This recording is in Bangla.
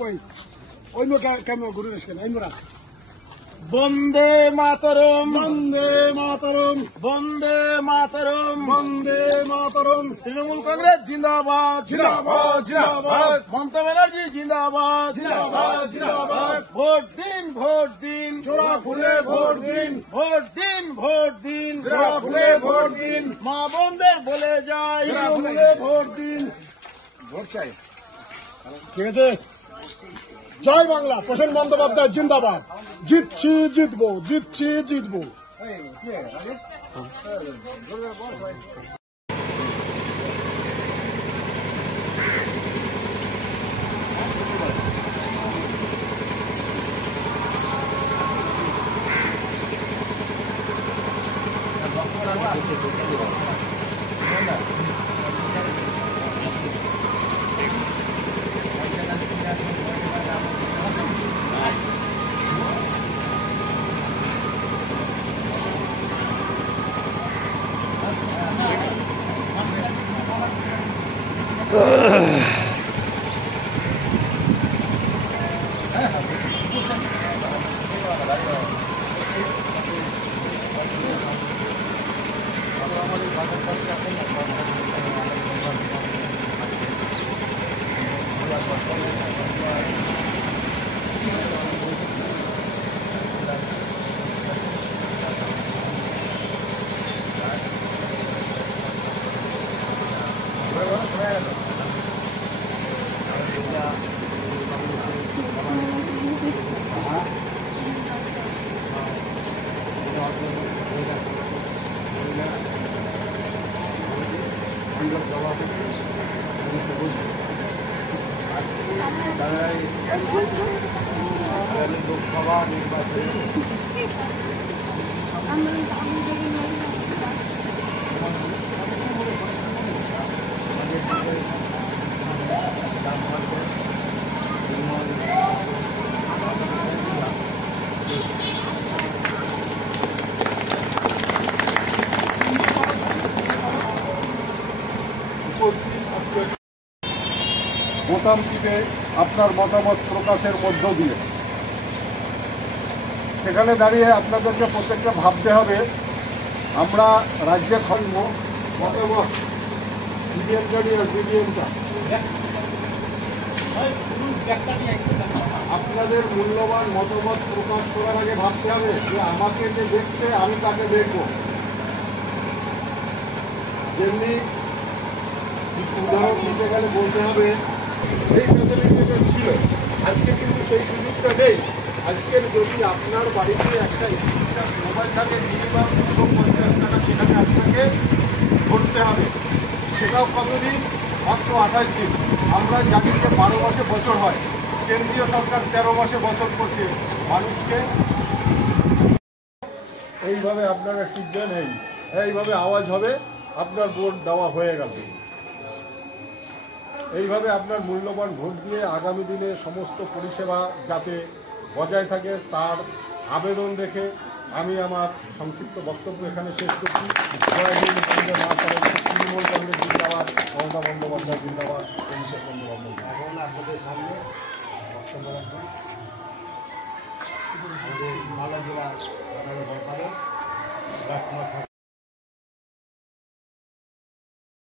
কই ওই কেমন ঘুরে আসেন এই মোরা বন্দে মাতরম, বন্দে মাতরম, বন্দে মাতরম, বন্দে মাতরম। তৃণমূল কংগ্রেস জিন্দাবাদ, জিন্দাবাদ, জিন্দাবাদ, মমতা ব্যানার্জি জিন্দাবাদ, জিন্দাবাদ, জিন্দাবাদ। ভোট দিন, ভোট দিন, জোড়া ফুলে ভোট দিন, ভোট দিন, ভোট দিন, জোড়া ফুলে ভোট দিন, মা বোনদের বলে যায়, জোড়া ফুলে ভোট দিন। ভোট চাই, ঠিক আছে। জয় বাংলা। প্রসেন বন্দ্যোপাধ্যায় জিন্দাবাদ। জিতছি, জিতবো, জিতছি, জিতবো। লোকসভা নির্বাচনে ভোটারটিকে আপনার মতামত প্রকাশের মধ্য দিয়ে সেখানে দাঁড়িয়ে আপনাদেরকে প্রত্যেকটা ভাবতে হবে, আমরা রাজ্যে খন্ড মতামত সিডিএমটা নিয়ে সিডিএমটা আপনাদের মূল্যবান মতামত প্রকাশ করার আগে ভাবতে হবে যে আমাকে যে দেখছে আমি তাকে দেখব। যেমনি উদাহরণ দিতে গেলে বলতে হবে এই ফ্যাসিলিটিটা ছিল, আজকে কিন্তু সেই সুযোগটা নেই। আজকের যদি আপনার বাড়িতে একটা স্ক্রিনটাচ মোবাইল থাকে মিনিমাম 250 টাকা সেখানে আপনাকে ভরতে হবে। সেটাও কতদিন? মাত্র 28 দিন। আমরা জানি যে 12 মাসে বছর হয়, কেন্দ্রীয় সরকার 13 মাসে বছর করছে মানুষকে। এইভাবে আপনারা সিদ্ধান্ত নেই, এইভাবে আওয়াজ হবে আপনার ভোট দেওয়া হয়ে গেল। এইভাবে আপনার মূল্যবান ভোট দিয়ে আগামী দিনে সমস্ত পরিষেবা যাতে বজায় থাকে তার আবেদন রেখে আমি আমার সংক্ষিপ্ত বক্তব্য এখানে শেষ করছি। তৃণমূল কংগ্রেস জিন্দাবাদ, মমতা বন্দ্যোপাধ্যায় জিন্দাবাদ, অভিষেক বন্দ্যোপাধ্যায়। এখন আপনাদের সামনে বক্তব্য রাখবেন আমাদের মালদা জেলা